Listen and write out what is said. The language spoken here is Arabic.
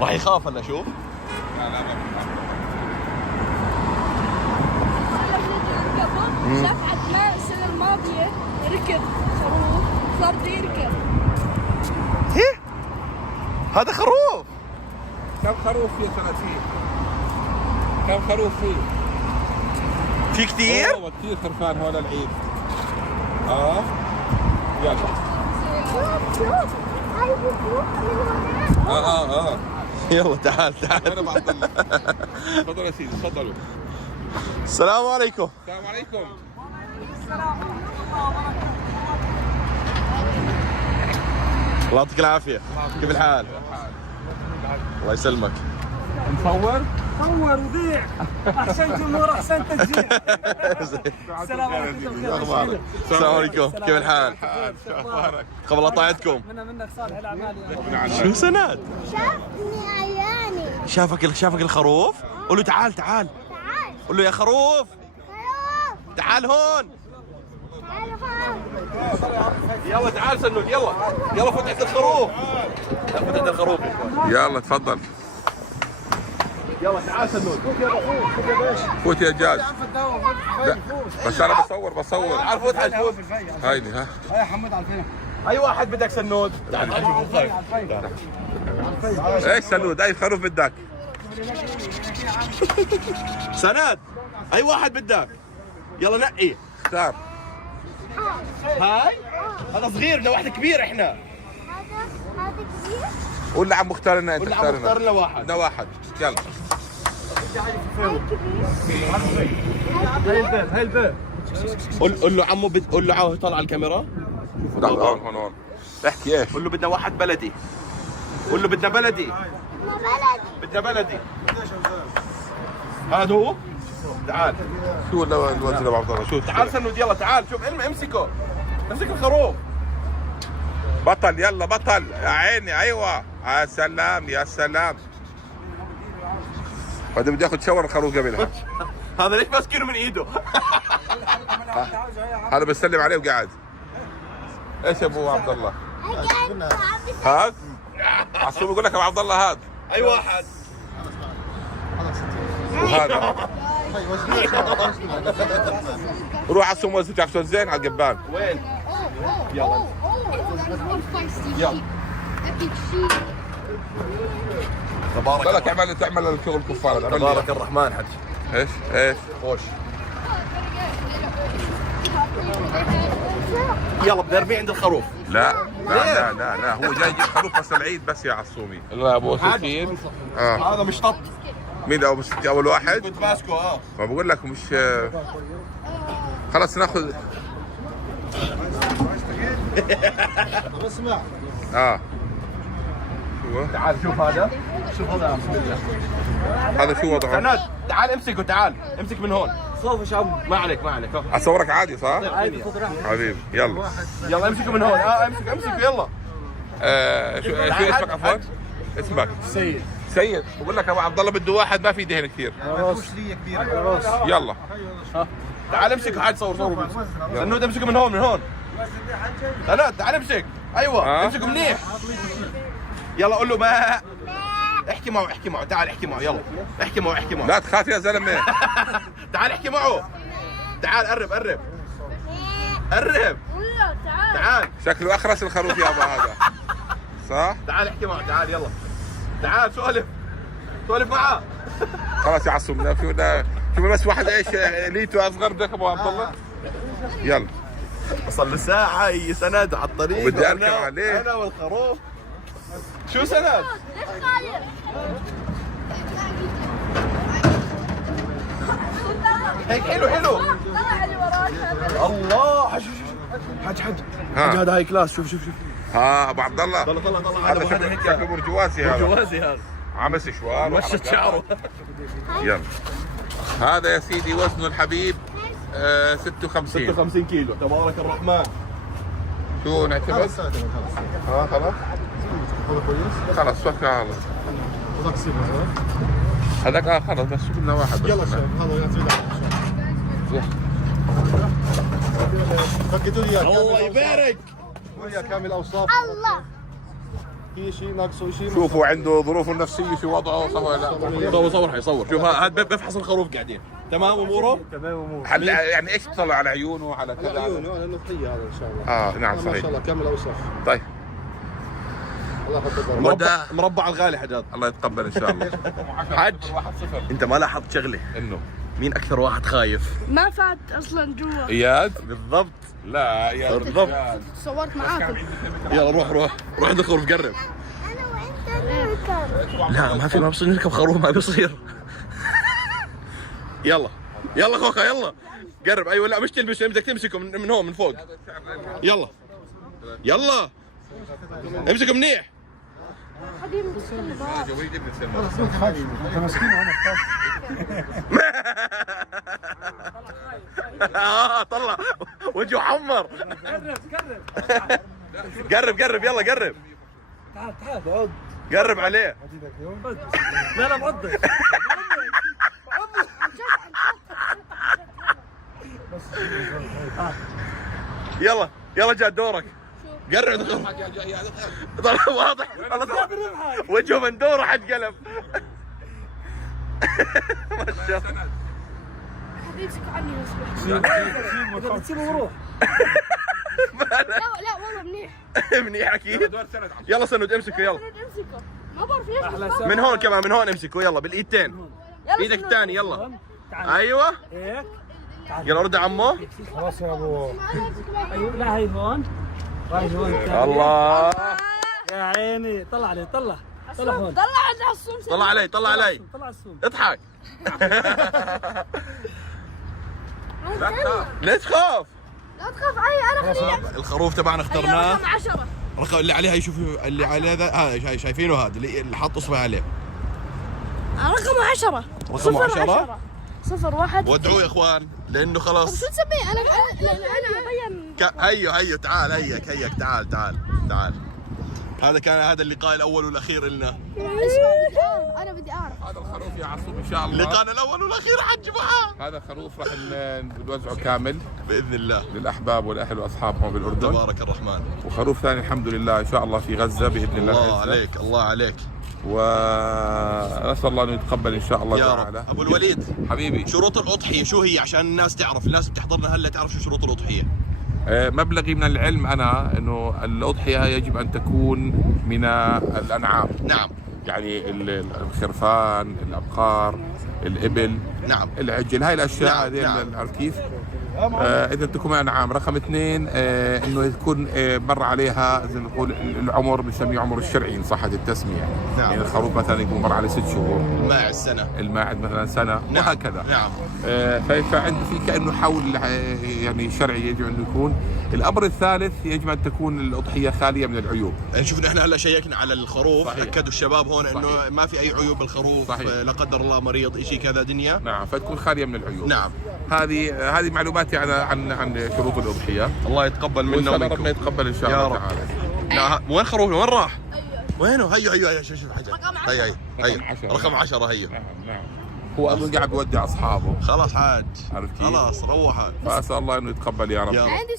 راح يخاف هلا شوف. لا لا ما شاف عدنان السنة الماضية ركب خروف صار بده يركب. هي هذا خروف. كم خروف فيه سنتين؟ كم خروف فيه؟ في كثير؟ والله كثير خرفان هون العيد. يلا. شوف هاي بتروح من هناك. يلا تعال تعال. انا بعد الله. تفضلوا يا سيدي تفضلوا. السلام عليكم. السلام عليكم. الله يعطيك العافية. كيف الحال؟ الله يسلمك. نصور؟ صور وذيع. احسن جمهور احسن تشجيع. السلام عليكم. أخبارك؟ السلام عليكم. كيف الحال؟ اخبارك؟ قبل الله طاعتكم. منك صالح الاعمال. شو سند؟ شافني عياني. شافك الخروف؟ قول له تعال تعال. تعال. قول له يا خروف خروف. تعال هون. تعال خروف. يلا تعال سنود يلا. يلا فوت عند الخروف. يلا فوت عند الخروف. يلا تفضل. يلا تعال سنود. فوت يا جاج. لا بس انا بصور. تعال فوت حد فوت. هايني ها. يا حمد على الفيلم. اي واحد بدك سنود. تعال تعال. ايش سنود؟ اي خروف بدك؟ سند اي واحد بدك. يلا نقي. اختار. هاي هذا صغير بدنا واحد كبير احنا. هذا كبير. قول لعم مختار لنا انت. قول عم اختار لنا واحد. بدنا واحد. يلا. هاي كبير. هاي البيت. قول له عمو قول له عاوز طلع على الكاميرا. هون احكي ايش؟ قول له بدنا واحد بلدي. قول له بدنا بلدي. ما بلدي. بدنا بلدي. هذا هو. تعال شو الوزن ابو عبد الله؟ شو تعال سنود يلا تعال شوف امسكه. امسك الخروف. بطل يلا بطل يا عيني. ايوه يا سلام يا سلام. هذا بدي اخذ شاور الخروف قبلها. هذا ليش ماسكينه من ايده؟ هذا بسلم عليه وقاعد. ايش يا ابو عبد الله؟ هاد عصوم يقول لك ابو عبد الله هاد. اي واحد. وهذا روح عصوم وزن تعرف توزن على القبان. وين؟ يلا. يلا. تبارك لك اعمل تعمل الشغل الكفار. تبارك الرحمن حج. ايش؟ خوش. يلا بدي ارميه عند الخروف. لا هو جاي يجيب خروف بس العيد بس يا عصومي. لا ابو سكين. هذا مش طط. مين ابو سكين اول واحد؟ كنت ماسكه ما بقول لك مش خلاص ناخذ. اسمع. شو تعال شوف هذا. شوف هذا. هذا شو وضعه؟ سند تعال امسكه تعال امسك من هون. صوف يا عم. ما عليك ما عليك. اصورك عادي صح؟ عادي خذ راحتك. حبيبي يلا. يلا امسكه من هون. امسكه يلا. شو اسمك عفوا؟ اسمك سيد. بقول لك ابو عبد الله بده واحد ما في دهن كثير. يلا تعال امسك حاج صور. سنود امسكه من هون. سند تعال امسك. ايوه امسكه منيح. يلا قول له ما احكي معه تعال احكي معه يلا. احكي معه لا تخاف يا زلمه. تعال احكي معه. تعال قرب. تعال شكله اخرس الخروف يابا هذا صح؟ تعال احكي معه تعال يلا. تعال سولف معه. خلاص يا عصوم شوف بس واحد ايش ليته اصغر بدك ابو عبد الله. يلا وصل له ساعة هي سند على الطريق. وبدي اركب عليه. انا والخروف. شو سند؟ هيك حلو. طلع اللي وراك هذا. الله حج هذا هاي كلاس. شوف ها ابو عبد الله. طلع هذا شكله برجوازي هذا. جوازي هذا. عمس شوار مشت شعره. يلا هذا يا سيدي وزنه الحبيب 56 56 كيلو. تبارك الرحمن. شو نعتمد؟ خلاص هذا كويس. خلاص فكر هذا هذاك سيبه هذاك خلاص بس شو بدنا واحد بس. يلا شباب هذا يعتمد على فكتوا لي الله يبارك. يا كامل اوصاف. الله. في شيء ناقصه شيء. شوفوا عنده ظروفه النفسيه شو وضعه، صح ولا لا؟ صور حيصور. شوف هذا بفحص الخروف قاعدين. تمام اموره؟ تمام امور. يعني ايش بتطلع على عيونه على كذا؟ عيونه لانه ضحيه هذا ان شاء الله. نعم ما صحيح. شاء الله كامل اوصاف. طيب الله يحفظك. مربع الغالي حجاج. الله يتقبل ان شاء الله. حج انت ما لاحظت شغله؟ انه مين اكثر واحد خايف؟ ما فات اصلا جوا. اياد بالضبط. لا اياد بالضبط. صورت معاكم. يلا روح عند الخروف قرب. انا وانت نركب. لا ما بصير نركب خروف، ما بيصير. يلا خوخا يلا قرب. ايوه لا مش تلبس، بدك تمسكه من هون من فوق. يلا امسكه منيح. طلع وجهه حمر. قرب يلا قرب. تعال قرب عليه. لا معضل. يلا جاء دورك. قرب طلع واضح وجهه من دوره حد قلب. ما شاء الله. يمسك عني مسبح. بتسيبه وروح. لا والله منيح. منيح اكيد. يلا سند امسكه يلا. امسكه. ما بعرف ليش. من هون كمان من هون امسكه يلا بالايدتين. ايدك الثاني يلا. ايوه هيك. يلا رد عمو. خلاص يا ابو. ايوه لا هي هون. هاي هون. الله يا عيني طلع عليه طلع هون. طلع على الصوم. طلع علي طلع السوم. اضحك. ليش تخاف؟ لا تخاف علي انا خليك. الخروف تبعنا اخترناه. رقم 10. الرقم اللي عليه شوفوا اللي عليه هذا شايفينه هذا اللي حط اصبع عليه. رقم 10. رقم 10. 01. ودعوه يا اخوان لانه خلاص. شو تسميه؟ انا ابين. هيو تعال هيك تعال. هذا كان هذا اللقاء الاول والاخير لنا. انا بدي اعرف. هذا الخروف يا عصوب ان شاء الله. لقاءنا الاول والاخير حج معاه. هذا الخروف راح نوزعه كامل باذن الله للاحباب والاهل واصحابهم بالاردن. تبارك الرحمن. وخروف ثاني الحمد لله ان شاء الله في غزه باذن الله. الله عليك. ونسال الله انه يتقبل ان شاء الله يا تعالى. رب. ابو الوليد حبيبي، شروط الاضحيه شو هي عشان الناس تعرف، الناس بتحضرنا هلا تعرف شو شروط الاضحيه؟ مبلغي من العلم انا انه الاضحيه يجب ان تكون من الانعام. نعم. يعني الخرفان، الابقار، الابل، نعم، العجل، هاي الاشياء هذه. نعم. عرفت كيف؟ اذا تكون من الانعام. رقم 2 انه يكون مر عليها زي ما نقول العمر، بنسميه عمر الشرعي ان صحت التسميه. نعم. يعني الخروف مثلا يكون مر عليه 6 شهور، الماعز مثلا سنه، نعم. وهكذا. نعم. فعنده في كانه حول يعني شرعي يجب ان يكون. الامر الثالث يجب ان تكون الاضحيه خاليه من العيوب. شوفنا احنا هلا شيكنا على الخروف. صحيح. اكدوا الشباب هون انه صحيح. ما في اي عيوب بالخروف. صحيح. لا قدر الله مريض شيء كذا دنيا. نعم، فتكون خاليه من العيوب. نعم. هذه معلوماتي عن شروط الاضحيه. الله يتقبل منا ومنكم. ربنا يتقبل ان شاء يا الله رب. تعالى. لا وين خروفنا؟ وين راح؟ وينه؟ هيو شوف حاجه. هي رقم 10 هيو. نعم. هو اظن قاعد بيودع اصحابه. خلاص حاج. عرفت كيف؟ خلاص روح. فاسال الله انه يتقبل يا رب. يا رب. عندي